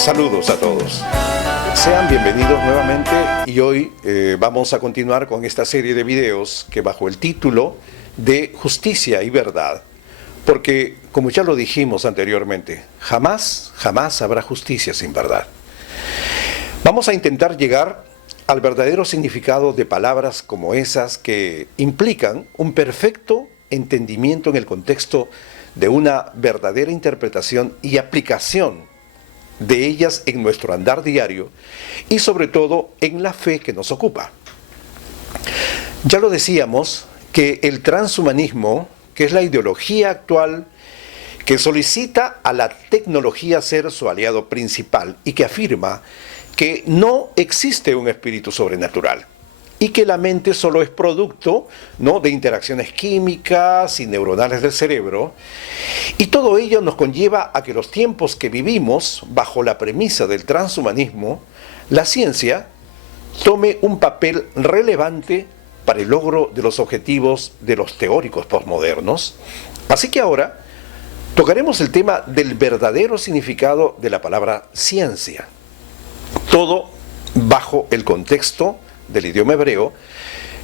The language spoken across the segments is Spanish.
Saludos a todos. Sean bienvenidos nuevamente y hoy vamos a continuar con esta serie de videos que bajo el título de Justicia y Verdad, porque como ya lo dijimos anteriormente, jamás habrá justicia sin verdad. Vamos a intentar llegar al verdadero significado de palabras como esas que implican un perfecto entendimiento en el contexto de una verdadera interpretación y aplicación de ellas en nuestro andar diario y sobre todo en la fe que nos ocupa. Ya lo decíamos que el transhumanismo, que es la ideología actual que solicita a la tecnología ser su aliado principal y que afirma que no existe un espíritu sobrenatural y que la mente solo es producto, ¿no?, de interacciones químicas y neuronales del cerebro. Y todo ello nos conlleva a que los tiempos que vivimos, bajo la premisa del transhumanismo, la ciencia tome un papel relevante para el logro de los objetivos de los teóricos posmodernos. Así que ahora tocaremos el tema del verdadero significado de la palabra ciencia. Todo bajo el contexto del idioma hebreo,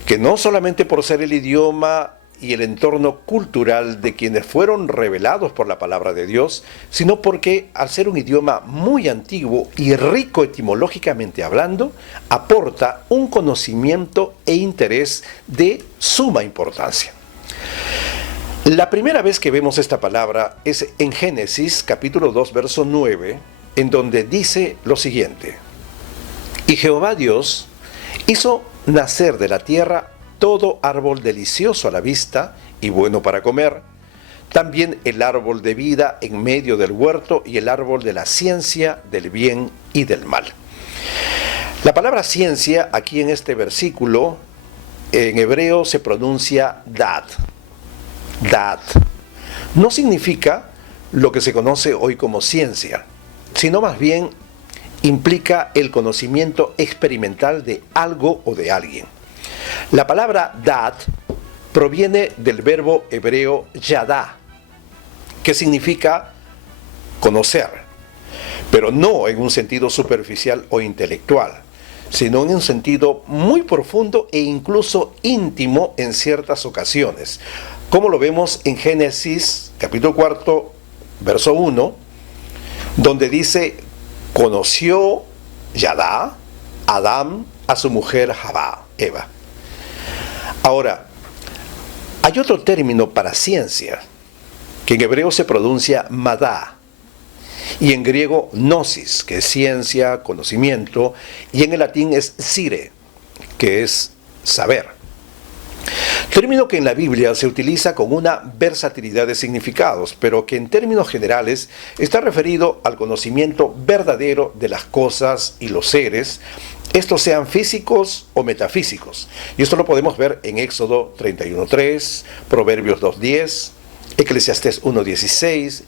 que no solamente por ser el idioma y el entorno cultural de quienes fueron revelados por la palabra de Dios, sino porque al ser un idioma muy antiguo y rico etimológicamente hablando, aporta un conocimiento e interés de suma importancia. La primera vez que vemos esta palabra es en Génesis capítulo 2 verso 9, en donde dice lo siguiente: y Jehová Dios hizo nacer de la tierra todo árbol delicioso a la vista y bueno para comer, también el árbol de vida en medio del huerto y el árbol de la ciencia del bien y del mal. La palabra ciencia aquí en este versículo en hebreo se pronuncia dat. Dat no significa lo que se conoce hoy como ciencia, sino más bien implica el conocimiento experimental de algo o de alguien. La palabra dat proviene del verbo hebreo yadá, que significa conocer, pero no en un sentido superficial o intelectual, sino en un sentido muy profundo e incluso íntimo en ciertas ocasiones, como lo vemos en Génesis capítulo 4, verso 1, donde dice: conoció Yadá, Adán, a su mujer Javá, Eva. Ahora, hay otro término para ciencia, que en hebreo se pronuncia madá, y en griego gnosis, que es ciencia, conocimiento, y en el latín es sire, que es saber. Término que en la Biblia se utiliza con una versatilidad de significados, pero que en términos generales está referido al conocimiento verdadero de las cosas y los seres, estos sean físicos o metafísicos. Y esto lo podemos ver en Éxodo 31:3, Proverbios 2:10, Eclesiastés 1:16,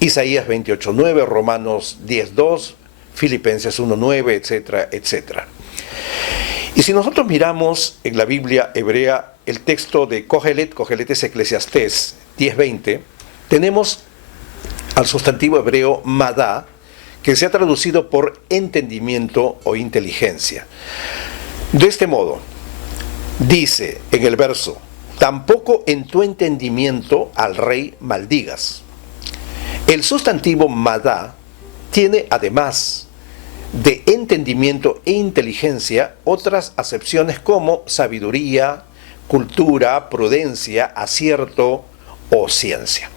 Isaías 28:9, Romanos 10:2, Filipenses 1:9, etcétera, etcétera. Y si nosotros miramos en la Biblia hebrea el texto de Kohelet es Eclesiastés 10:20, tenemos al sustantivo hebreo madá, que se ha traducido por entendimiento o inteligencia. De este modo, dice en el verso: tampoco en tu entendimiento al rey maldigas. El sustantivo madá tiene, además de entendimiento e inteligencia, otras acepciones como sabiduría, cultura, prudencia, acierto o ciencia.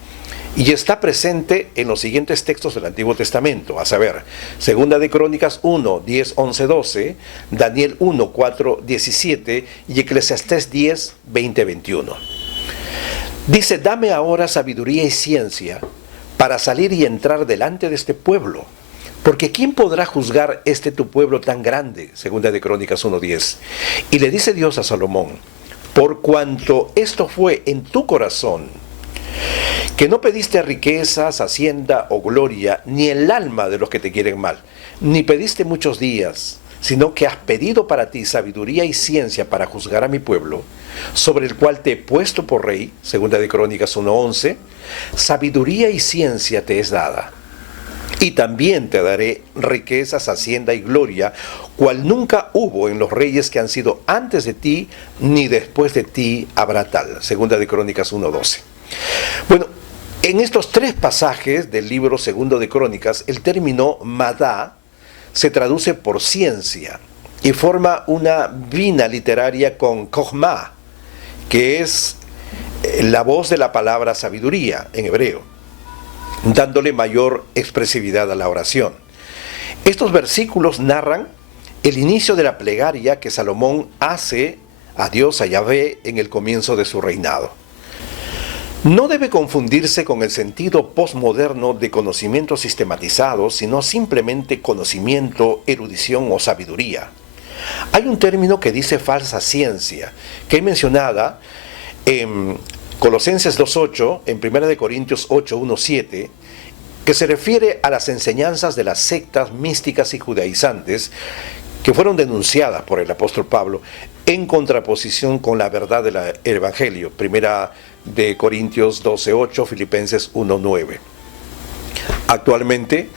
Y está presente en los siguientes textos del Antiguo Testamento, a saber, Segunda de Crónicas 1, 10, 11, 12, Daniel 1, 4, 17 y Eclesiastés 10, 20, 21. Dice: dame ahora sabiduría y ciencia para salir y entrar delante de este pueblo, porque ¿quién podrá juzgar tu pueblo tan grande? Segunda de Crónicas 1:10. Y le dice Dios a Salomón: por cuanto esto fue en tu corazón, que no pediste riquezas, hacienda o gloria, ni el alma de los que te quieren mal, ni pediste muchos días, sino que has pedido para ti sabiduría y ciencia para juzgar a mi pueblo, sobre el cual te he puesto por rey, segunda de Crónicas 1:11, sabiduría y ciencia te es dada. Y también te daré riquezas, hacienda y gloria, cual nunca hubo en los reyes que han sido antes de ti, ni después de ti habrá tal. Segunda de Crónicas 1:12. Bueno, en estos tres pasajes del libro Segundo de Crónicas, el término Madá se traduce por ciencia y forma una vina literaria con Chokhmah, que es la voz de la palabra sabiduría en hebreo, dándole mayor expresividad a la oración. Estos versículos narran el inicio de la plegaria que Salomón hace a Dios, a Yahvé, en el comienzo de su reinado. No debe confundirse con el sentido postmoderno de conocimiento sistematizado, sino simplemente conocimiento, erudición o sabiduría. Hay un término que dice falsa ciencia, que es mencionada en Colosenses 2:8, en 1 Corintios 8:1-7, que se refiere a las enseñanzas de las sectas místicas y judaizantes que fueron denunciadas por el apóstol Pablo en contraposición con la verdad del Evangelio. 1 Corintios 12:8, Filipenses 1:9. Actualmente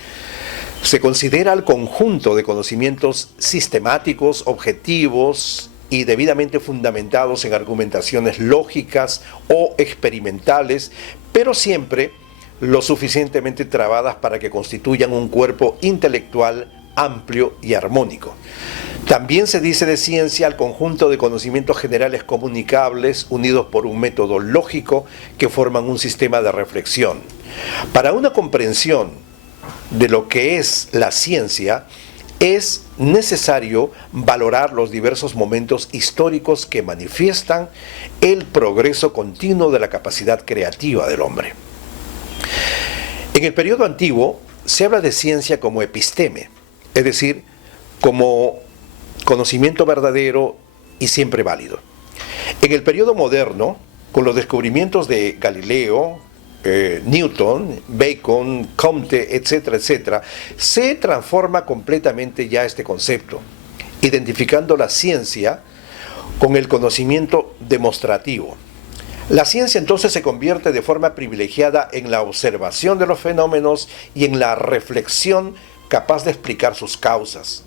se considera el conjunto de conocimientos sistemáticos, objetivos y debidamente fundamentados en argumentaciones lógicas o experimentales, pero siempre lo suficientemente trabadas para que constituyan un cuerpo intelectual amplio y armónico. También se dice de ciencia al conjunto de conocimientos generales comunicables unidos por un método lógico que forman un sistema de reflexión. Para una comprensión de lo que es la ciencia, es necesario valorar los diversos momentos históricos que manifiestan el progreso continuo de la capacidad creativa del hombre. En el periodo antiguo se habla de ciencia como episteme, es decir, como conocimiento verdadero y siempre válido. En el periodo moderno, con los descubrimientos de Galileo, Newton, Bacon, Comte, etcétera, etcétera, se transforma completamente ya este concepto, identificando la ciencia con el conocimiento demostrativo. La ciencia entonces se convierte de forma privilegiada en la observación de los fenómenos y en la reflexión capaz de explicar sus causas,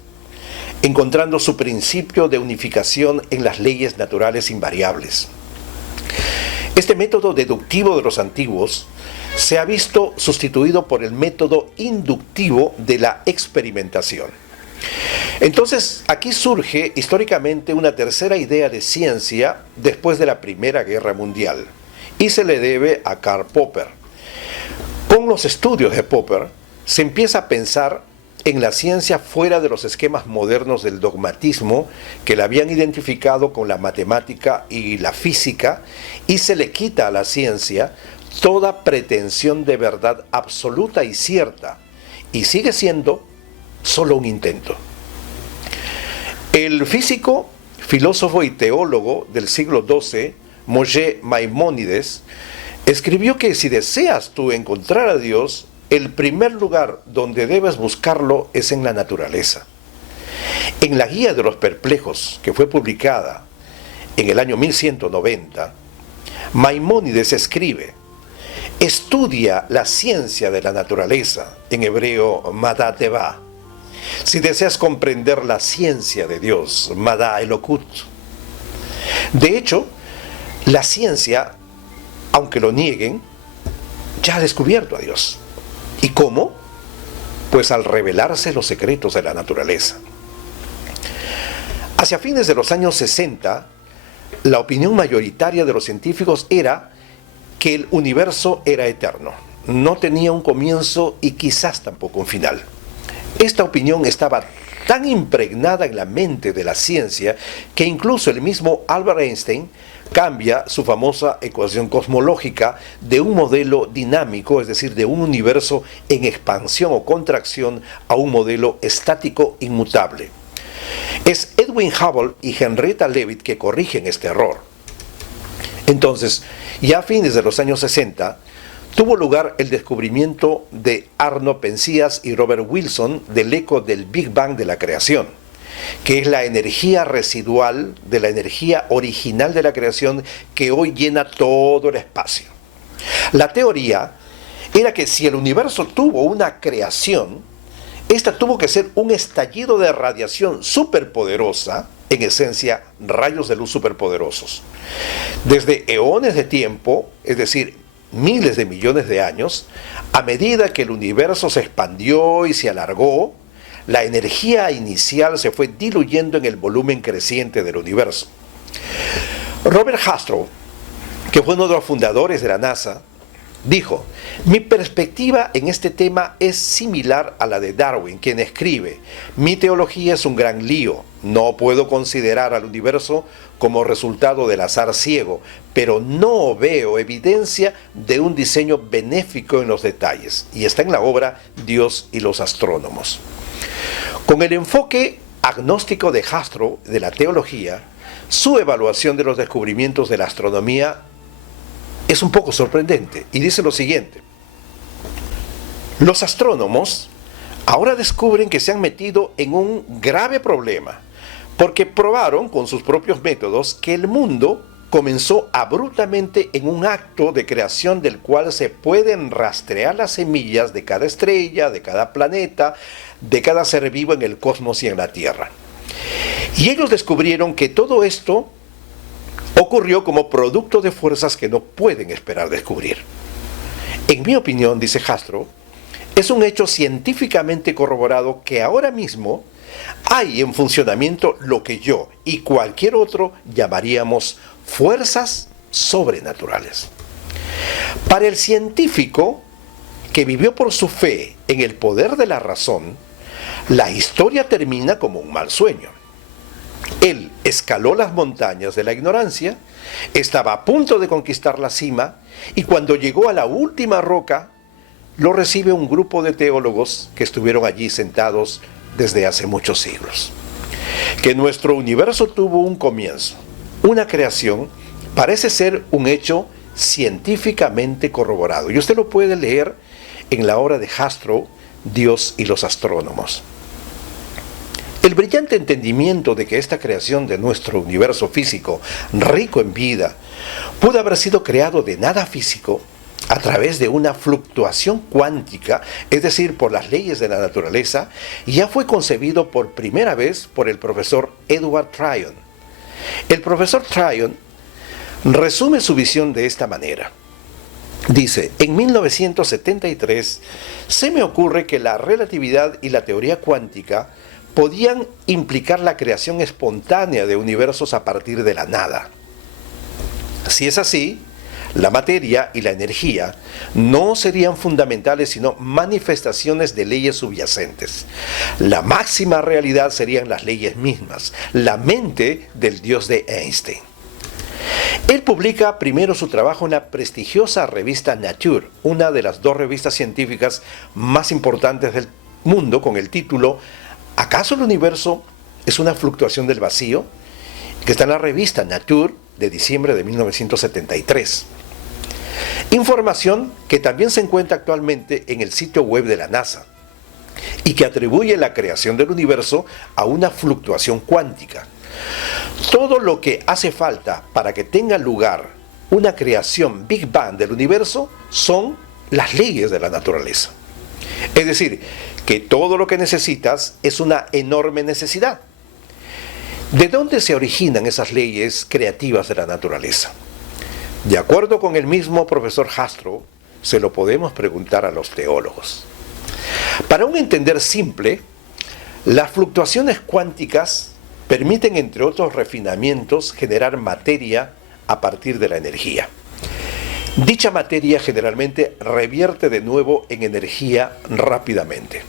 encontrando su principio de unificación en las leyes naturales invariables. Este método deductivo de los antiguos se ha visto sustituido por el método inductivo de la experimentación. Entonces, aquí surge históricamente una tercera idea de ciencia después de la Primera Guerra Mundial, y se le debe a Karl Popper. Con los estudios de Popper, se empieza a pensar en la ciencia fuera de los esquemas modernos del dogmatismo que la habían identificado con la matemática y la física, y se le quita a la ciencia toda pretensión de verdad absoluta y cierta, y sigue siendo solo un intento. El físico, filósofo y teólogo del siglo XII, Moshe Maimónides, escribió que si deseas tú encontrar a Dios, el primer lugar donde debes buscarlo es en la naturaleza. En la Guía de los Perplejos, que fue publicada en el año 1190, Maimónides escribe: estudia la ciencia de la naturaleza, en hebreo Madá Teva. Si deseas comprender la ciencia de Dios, Madá Elokut. De hecho, la ciencia, aunque lo nieguen, ya ha descubierto a Dios. ¿Y cómo? Pues al revelarse los secretos de la naturaleza. Hacia fines de los años 60, la opinión mayoritaria de los científicos era que el universo era eterno, no tenía un comienzo y quizás tampoco un final. Esta opinión estaba tan impregnada en la mente de la ciencia que incluso el mismo Albert Einstein cambia su famosa ecuación cosmológica de un modelo dinámico, es decir, de un universo en expansión o contracción, a un modelo estático inmutable. Es Edwin Hubble y Henrietta Leavitt que corrigen este error. Entonces, ya a fines de los años 60, tuvo lugar el descubrimiento de Arno Penzias y Robert Wilson del eco del Big Bang de la creación, que es la energía residual de la energía original de la creación que hoy llena todo el espacio. La teoría era que si el universo tuvo una creación, esta tuvo que ser un estallido de radiación superpoderosa, en esencia, rayos de luz superpoderosos. Desde eones de tiempo, es decir, miles de millones de años, a medida que el universo se expandió y se alargó, la energía inicial se fue diluyendo en el volumen creciente del universo. Robert Jastrow, que fue uno de los fundadores de la NASA, dijo: mi perspectiva en este tema es similar a la de Darwin, quien escribe: mi teología es un gran lío, no puedo considerar al universo como resultado del azar ciego, pero no veo evidencia de un diseño benéfico en los detalles. Y está en la obra Dios y los astrónomos. Con el enfoque agnóstico de Jastrow de la teología, su evaluación de los descubrimientos de la astronomía es un poco sorprendente y dice lo siguiente: los astrónomos ahora descubren que se han metido en un grave problema porque probaron con sus propios métodos que el mundo comenzó abruptamente en un acto de creación del cual se pueden rastrear las semillas de cada estrella, de cada planeta, de cada ser vivo en el cosmos y en la Tierra. Y ellos descubrieron que todo esto ocurrió como producto de fuerzas que no pueden esperar descubrir. En mi opinión, dice Jastrow, es un hecho científicamente corroborado que ahora mismo hay en funcionamiento lo que yo y cualquier otro llamaríamos fuerzas sobrenaturales. Para el científico que vivió por su fe en el poder de la razón, la historia termina como un mal sueño. Él escaló las montañas de la ignorancia, estaba a punto de conquistar la cima, y cuando llegó a la última roca, lo recibe un grupo de teólogos que estuvieron allí sentados desde hace muchos siglos. Que nuestro universo tuvo un comienzo, una creación, parece ser un hecho científicamente corroborado. Y usted lo puede leer en la obra de Jastrow, Dios y los astrónomos. El brillante entendimiento de que esta creación de nuestro universo físico, rico en vida, pudo haber sido creado de nada físico a través de una fluctuación cuántica, es decir, por las leyes de la naturaleza, ya fue concebido por primera vez por el profesor Edward Tryon. El profesor Tryon resume su visión de esta manera. Dice: en 1973 se me ocurre que la relatividad y la teoría cuántica podían implicar la creación espontánea de universos a partir de la nada. Si es así, la materia y la energía no serían fundamentales sino manifestaciones de leyes subyacentes. La máxima realidad serían las leyes mismas, la mente del Dios de Einstein. Él publica primero su trabajo en la prestigiosa revista Nature, una de las 2 revistas científicas más importantes del mundo, con el título ¿Acaso el universo es una fluctuación del vacío?, que está en la revista Nature de diciembre de 1973. Información que también se encuentra actualmente en el sitio web de la NASA y que atribuye la creación del universo a una fluctuación cuántica. Todo lo que hace falta para que tenga lugar una creación Big Bang del universo son las leyes de la naturaleza. Es decir, que todo lo que necesitas es una enorme necesidad. ¿De dónde se originan esas leyes creativas de la naturaleza? De acuerdo con el mismo profesor Jastrow, se lo podemos preguntar a los teólogos. Para un entender simple, las fluctuaciones cuánticas permiten, entre otros refinamientos, generar materia a partir de la energía. Dicha materia generalmente revierte de nuevo en energía rápidamente.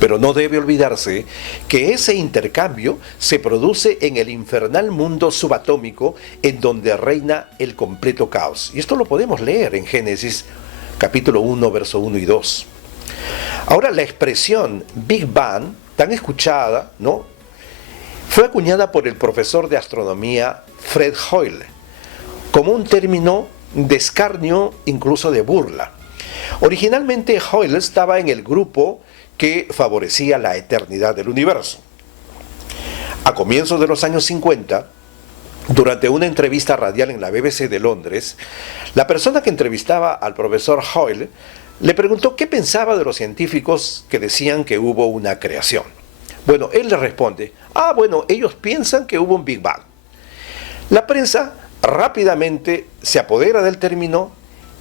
Pero no debe olvidarse que ese intercambio se produce en el infernal mundo subatómico en donde reina el completo caos. Y esto lo podemos leer en Génesis capítulo 1, verso 1 y 2. Ahora, la expresión Big Bang, tan escuchada, ¿no?, fue acuñada por el profesor de astronomía Fred Hoyle como un término de escarnio, incluso de burla. Originalmente Hoyle estaba en el grupo que favorecía la eternidad del universo. A comienzos de los años 50, Durante una entrevista radial en la BBC de Londres, la persona que entrevistaba al profesor Hoyle le preguntó qué pensaba de los científicos que decían que hubo una creación. Bueno, él le responde, bueno, ellos piensan que hubo un Big Bang. La prensa rápidamente se apodera del término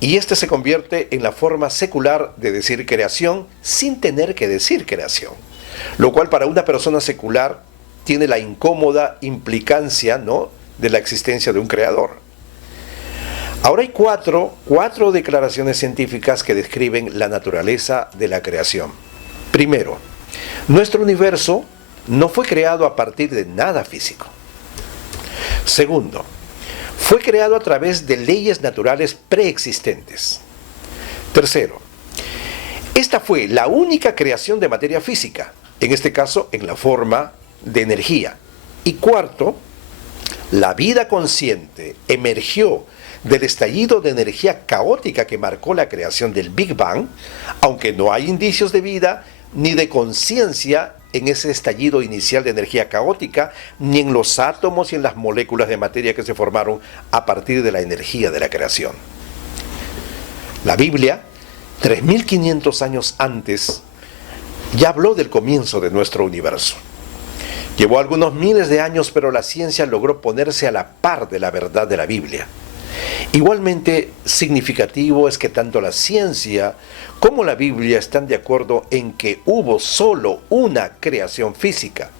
y este se convierte en la forma secular de decir creación sin tener que decir creación, lo cual para una persona secular tiene la incómoda implicancia, ¿no?, de la existencia de un creador. Ahora hay cuatro declaraciones científicas que describen la naturaleza de la creación. Primero, nuestro universo no fue creado a partir de nada físico. Segundo, fue creado a través de leyes naturales preexistentes. Tercero, esta fue la única creación de materia física, en este caso en la forma de energía. Y cuarto, la vida consciente emergió del estallido de energía caótica que marcó la creación del Big Bang, aunque no hay indicios de vida ni de conciencia en ese estallido inicial de energía caótica, ni en los átomos y en las moléculas de materia que se formaron a partir de la energía de la creación. La Biblia, 3500 años antes, ya habló del comienzo de nuestro universo. Llevó algunos miles de años, pero la ciencia logró ponerse a la par de la verdad de la Biblia. Igualmente significativo es que tanto la ciencia como la Biblia están de acuerdo en que hubo solo una creación física.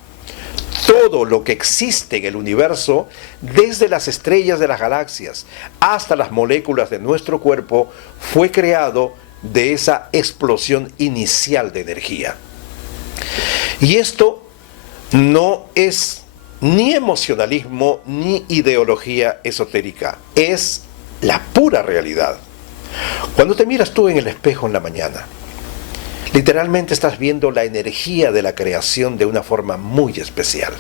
Todo lo que existe en el universo, desde las estrellas de las galaxias hasta las moléculas de nuestro cuerpo, fue creado de esa explosión inicial de energía. Y esto no es ni emocionalismo ni ideología esotérica, es la pura realidad. Cuando te miras tú en el espejo en la mañana, literalmente estás viendo la energía de la creación de una forma muy especial.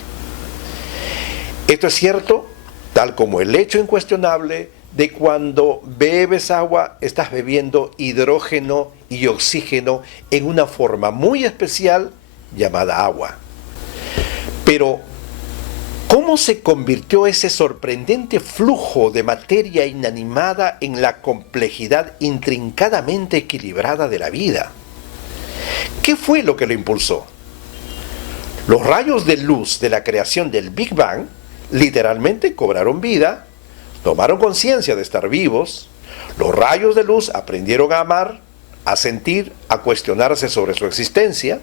Esto es cierto, tal como el hecho incuestionable de cuando bebes agua, estás bebiendo hidrógeno y oxígeno en una forma muy especial llamada agua. Pero, ¿cómo se convirtió ese sorprendente flujo de materia inanimada en la complejidad intrincadamente equilibrada de la vida? ¿Qué fue lo que lo impulsó? Los rayos de luz de la creación del Big Bang literalmente cobraron vida, tomaron conciencia de estar vivos. Los rayos de luz aprendieron a amar, a sentir, a cuestionarse sobre su existencia.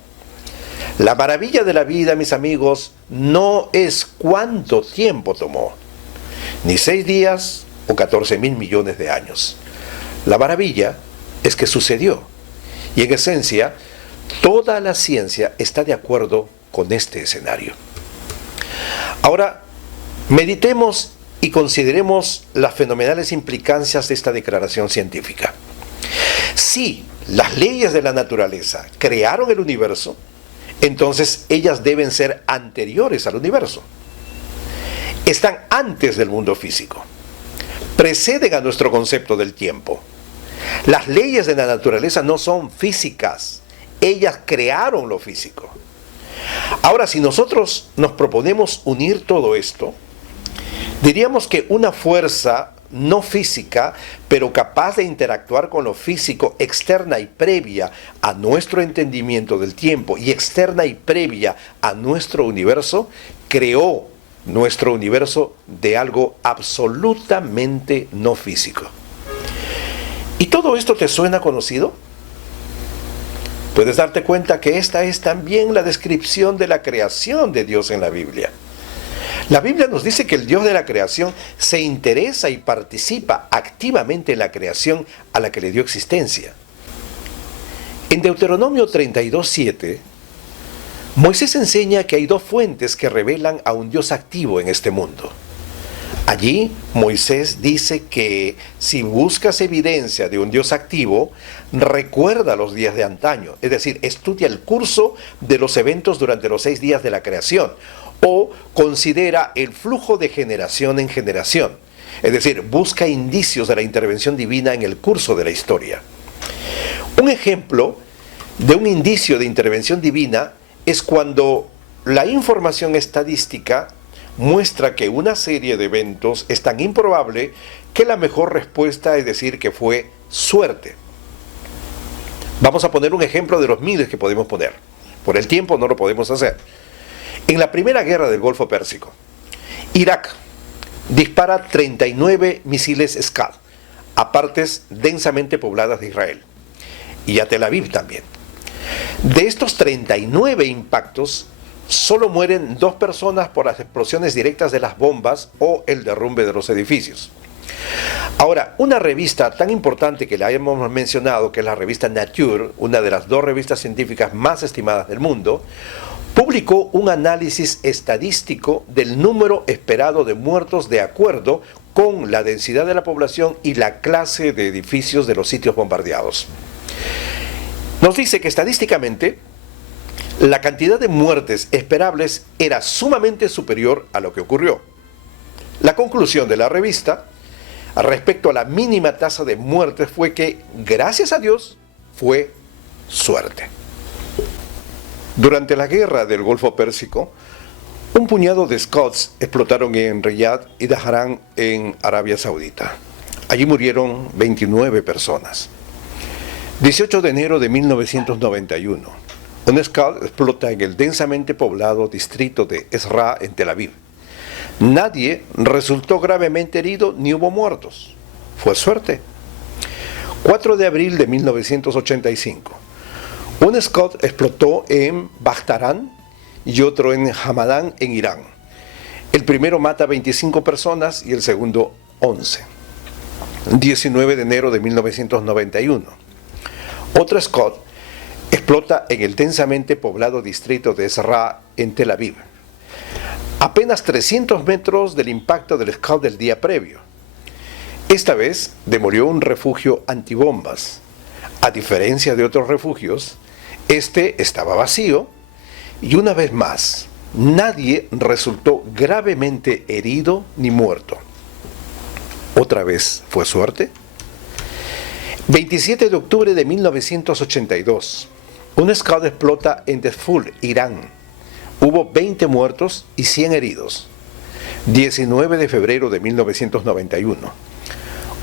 La maravilla de la vida, mis amigos, no es cuánto tiempo tomó, ni 6 días o 14.000 millones de años. La maravilla es que sucedió. Y en esencia, toda la ciencia está de acuerdo con este escenario. Ahora, meditemos y consideremos las fenomenales implicancias de esta declaración científica. Si las leyes de la naturaleza crearon el universo, entonces ellas deben ser anteriores al universo. Están antes del mundo físico. Preceden a nuestro concepto del tiempo. Las leyes de la naturaleza no son físicas. Ellas crearon lo físico. Ahora, si nosotros nos proponemos unir todo esto, diríamos que una fuerza no física, pero capaz de interactuar con lo físico, externa y previa a nuestro entendimiento del tiempo y externa y previa a nuestro universo, creó nuestro universo de algo absolutamente no físico. ¿Y todo esto te suena conocido? Puedes darte cuenta que esta es también la descripción de la creación de Dios en la Biblia. La Biblia nos dice que el Dios de la creación se interesa y participa activamente en la creación a la que le dio existencia. En Deuteronomio 32:7, Moisés enseña que hay 2 fuentes que revelan a un Dios activo en este mundo. Allí Moisés dice que si buscas evidencia de un Dios activo, recuerda los días de antaño, es decir, estudia el curso de los eventos durante los 6 días de la creación, o considera el flujo de generación en generación, es decir, busca indicios de la intervención divina en el curso de la historia. Un ejemplo de un indicio de intervención divina es cuando la información estadística muestra que una serie de eventos es tan improbable que la mejor respuesta es decir que fue suerte. Vamos a poner un ejemplo de los miles que podemos poner. Por el tiempo no lo podemos hacer. En la primera guerra del Golfo Pérsico, Irak dispara 39 misiles Scud a partes densamente pobladas de Israel y a Tel Aviv también. De estos 39 impactos, solo mueren 2 personas por las explosiones directas de las bombas o el derrumbe de los edificios. Ahora, una revista tan importante que la hemos mencionado, que es la revista Nature, una de las 2 revistas científicas más estimadas del mundo, publicó un análisis estadístico del número esperado de muertos de acuerdo con la densidad de la población y la clase de edificios de los sitios bombardeados. Nos dice que estadísticamente la cantidad de muertes esperables era sumamente superior a lo que ocurrió. La conclusión de la revista respecto a la mínima tasa de muertes fue que, gracias a Dios, fue suerte. Durante la guerra del Golfo Pérsico, un puñado de Scuds explotaron en Riyadh y Dhahran en Arabia Saudita. Allí murieron 29 personas. 18 de enero de 1991, un Scud explota en el densamente poblado distrito de Ezra en Tel Aviv. Nadie resultó gravemente herido ni hubo muertos. Fue suerte. 4 de abril de 1985. Un Scud explotó en Baghtarán y otro en Hamadán, en Irán. El primero mata a 25 personas y el segundo 11. 19 de enero de 1991. Otro Scud explota en el densamente poblado distrito de Ezra en Tel Aviv. Apenas 300 metros del impacto del Scud del día previo. Esta vez demolió un refugio antibombas. A diferencia de otros refugios, este estaba vacío y una vez más, nadie resultó gravemente herido ni muerto. ¿Otra vez fue suerte? 27 de octubre de 1982, un Scud explota en Dezful, Irán. Hubo 20 muertos y 100 heridos. 19 de febrero de 1991,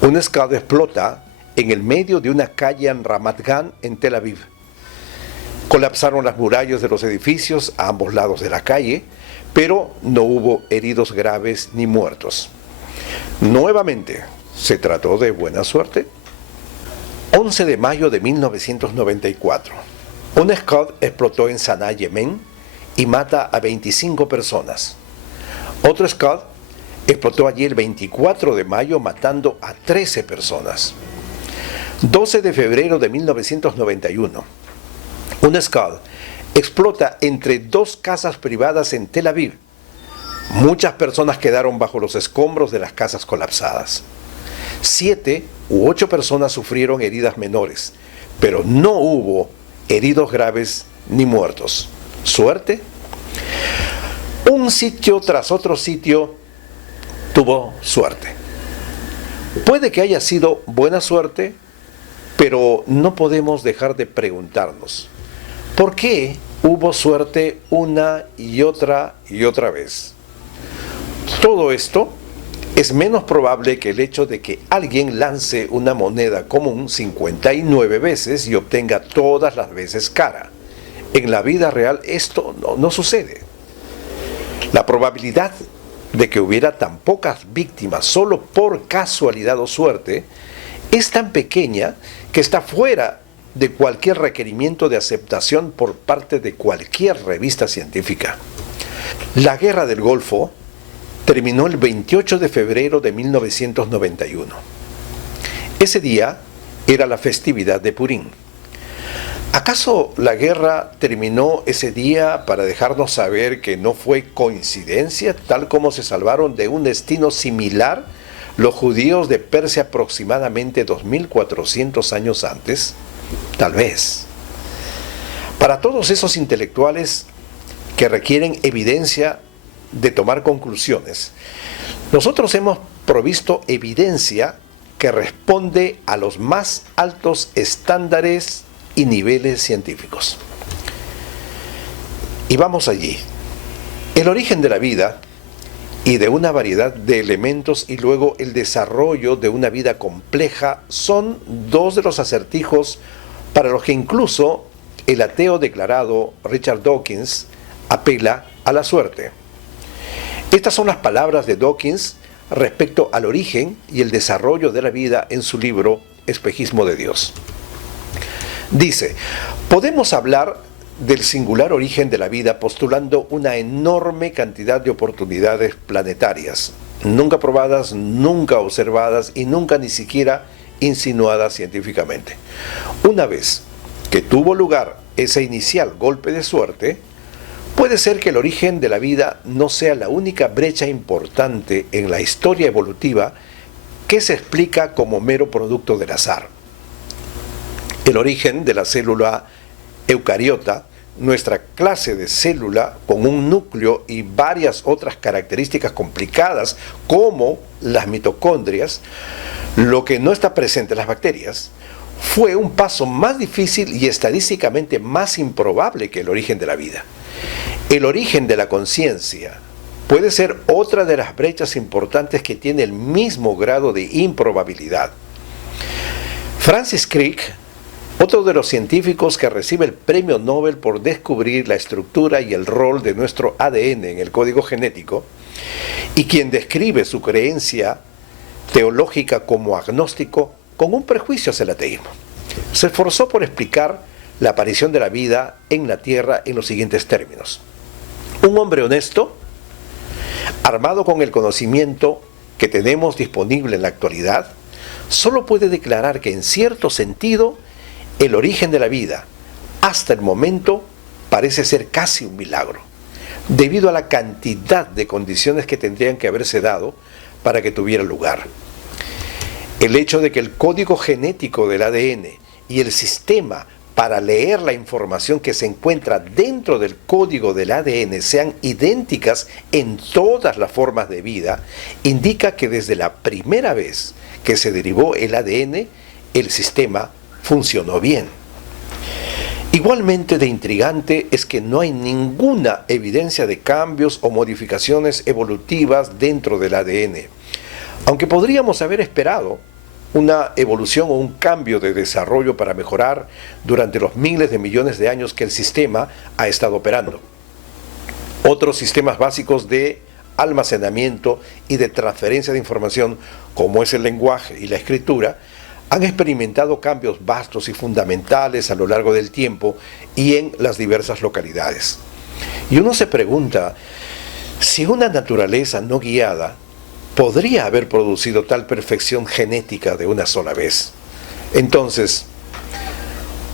un Scud explota en el medio de una calle en Ramat Gan, en Tel Aviv. Colapsaron las murallas de los edificios a ambos lados de la calle, pero no hubo heridos graves ni muertos. Nuevamente, ¿se trató de buena suerte? 11 de mayo de 1994, un Scud explotó en Saná, Yemen, y mata a 25 personas. Otro Scud explotó allí el 24 de mayo matando a 13 personas. 12 de febrero de 1991, un Scud explota entre 2 casas privadas en Tel Aviv. Muchas personas quedaron bajo los escombros de las casas colapsadas. 7 u 8 personas sufrieron heridas menores, pero no hubo heridos graves ni muertos. ¿Suerte? Un sitio tras otro sitio tuvo suerte. Puede que haya sido buena suerte, pero no podemos dejar de preguntarnos, ¿por qué hubo suerte una y otra vez? Todo esto es menos probable que el hecho de que alguien lance una moneda común 59 veces y obtenga todas las veces cara. En la vida real esto no sucede. La probabilidad de que hubiera tan pocas víctimas solo por casualidad o suerte es tan pequeña que está fuera de cualquier requerimiento de aceptación por parte de cualquier revista científica. La Guerra del Golfo terminó el 28 de febrero de 1991. Ese día era la festividad de Purim. ¿Acaso la guerra terminó ese día para dejarnos saber que no fue coincidencia, tal como se salvaron de un destino similar los judíos de Persia aproximadamente 2400 años antes? Tal vez. Para todos esos intelectuales que requieren evidencia de tomar conclusiones, nosotros hemos provisto evidencia que responde a los más altos estándares y niveles científicos. Y vamos allí. El origen de la vida y de una variedad de elementos y luego el desarrollo de una vida compleja son dos de los acertijos para los que incluso el ateo declarado Richard Dawkins apela a la suerte. Estas son las palabras de Dawkins respecto al origen y el desarrollo de la vida en su libro Espejismo de Dios. Dice: podemos hablar del singular origen de la vida postulando una enorme cantidad de oportunidades planetarias, nunca probadas, nunca observadas y nunca ni siquiera insinuadas científicamente. Una vez que tuvo lugar ese inicial golpe de suerte, puede ser que el origen de la vida no sea la única brecha importante en la historia evolutiva que se explica como mero producto del azar. El origen de la célula eucariota, nuestra clase de célula con un núcleo y varias otras características complicadas como las mitocondrias, lo que no está presente en las bacterias, fue un paso más difícil y estadísticamente más improbable que el origen de la vida. El origen de la conciencia puede ser otra de las brechas importantes que tiene el mismo grado de improbabilidad. Francis Crick, otro de los científicos que recibe el premio Nobel por descubrir la estructura y el rol de nuestro ADN en el código genético, y quien describe su creencia teológica como agnóstico con un prejuicio hacia el ateísmo, se esforzó por explicar la aparición de la vida en la Tierra en los siguientes términos: un hombre honesto, armado con el conocimiento que tenemos disponible en la actualidad, solo puede declarar que en cierto sentido el origen de la vida, hasta el momento, parece ser casi un milagro, debido a la cantidad de condiciones que tendrían que haberse dado para que tuviera lugar. El hecho de que el código genético del ADN y el sistema para leer la información que se encuentra dentro del código del ADN sean idénticas en todas las formas de vida, indica que desde la primera vez que se derivó el ADN, el sistema funcionó bien. Igualmente de intrigante es que no hay ninguna evidencia de cambios o modificaciones evolutivas dentro del ADN, aunque podríamos haber esperado una evolución o un cambio de desarrollo para mejorar durante los miles de millones de años que el sistema ha estado operando. Otros sistemas básicos de almacenamiento y de transferencia de información, como es el lenguaje y la escritura, han experimentado cambios vastos y fundamentales a lo largo del tiempo y en las diversas localidades. Y uno se pregunta si una naturaleza no guiada podría haber producido tal perfección genética de una sola vez. Entonces,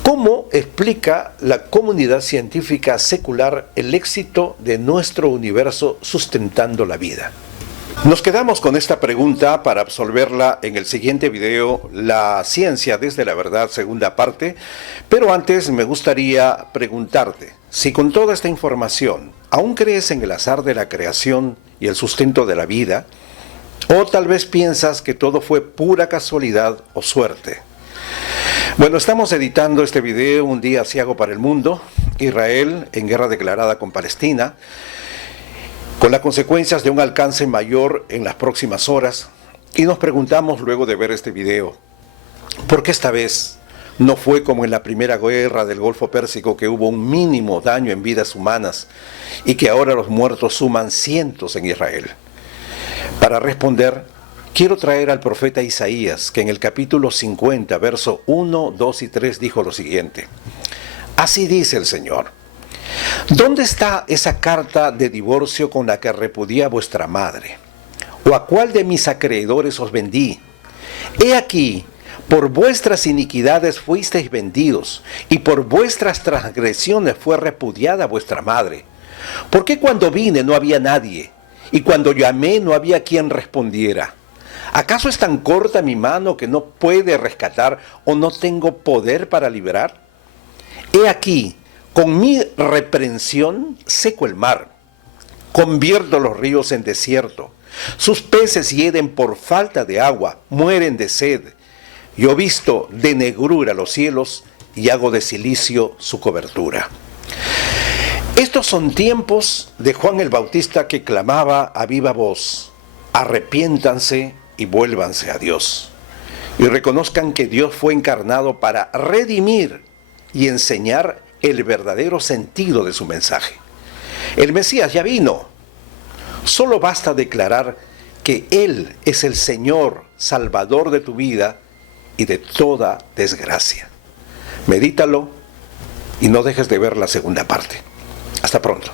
¿cómo explica la comunidad científica secular el éxito de nuestro universo sustentando la vida? Nos quedamos con esta pregunta para absolverla en el siguiente video, La ciencia desde la verdad, segunda parte, pero antes me gustaría preguntarte, si con toda esta información aún crees en el azar de la creación y el sustento de la vida, o tal vez piensas que todo fue pura casualidad o suerte. Bueno, estamos editando este video un día aciago para el mundo, Israel en guerra declarada con Palestina, con las consecuencias de un alcance mayor en las próximas horas, y nos preguntamos luego de ver este video, ¿por qué esta vez no fue como en la primera guerra del Golfo Pérsico, que hubo un mínimo daño en vidas humanas y que ahora los muertos suman cientos en Israel? Para responder, quiero traer al profeta Isaías, que en el capítulo 50, verso 1, 2 y 3 dijo lo siguiente: así dice el Señor, ¿dónde está esa carta de divorcio con la que repudié a vuestra madre? ¿O a cuál de mis acreedores os vendí? He aquí, por vuestras iniquidades fuisteis vendidos, y por vuestras transgresiones fue repudiada vuestra madre. ¿Por qué cuando vine no había nadie? Y cuando llamé no había quien respondiera. ¿Acaso es tan corta mi mano que no puede rescatar o no tengo poder para liberar? He aquí, con mi reprensión seco el mar, convierto los ríos en desierto, sus peces hieden por falta de agua, mueren de sed. Yo visto de negrura los cielos y hago de silicio su cobertura. Estos son tiempos de Juan el Bautista que clamaba a viva voz: arrepiéntanse y vuélvanse a Dios, y reconozcan que Dios fue encarnado para redimir y enseñar el verdadero sentido de su mensaje. El Mesías ya vino. Solo basta declarar que Él es el Señor, Salvador de tu vida y de toda desgracia. Medítalo y no dejes de ver la segunda parte. Hasta pronto.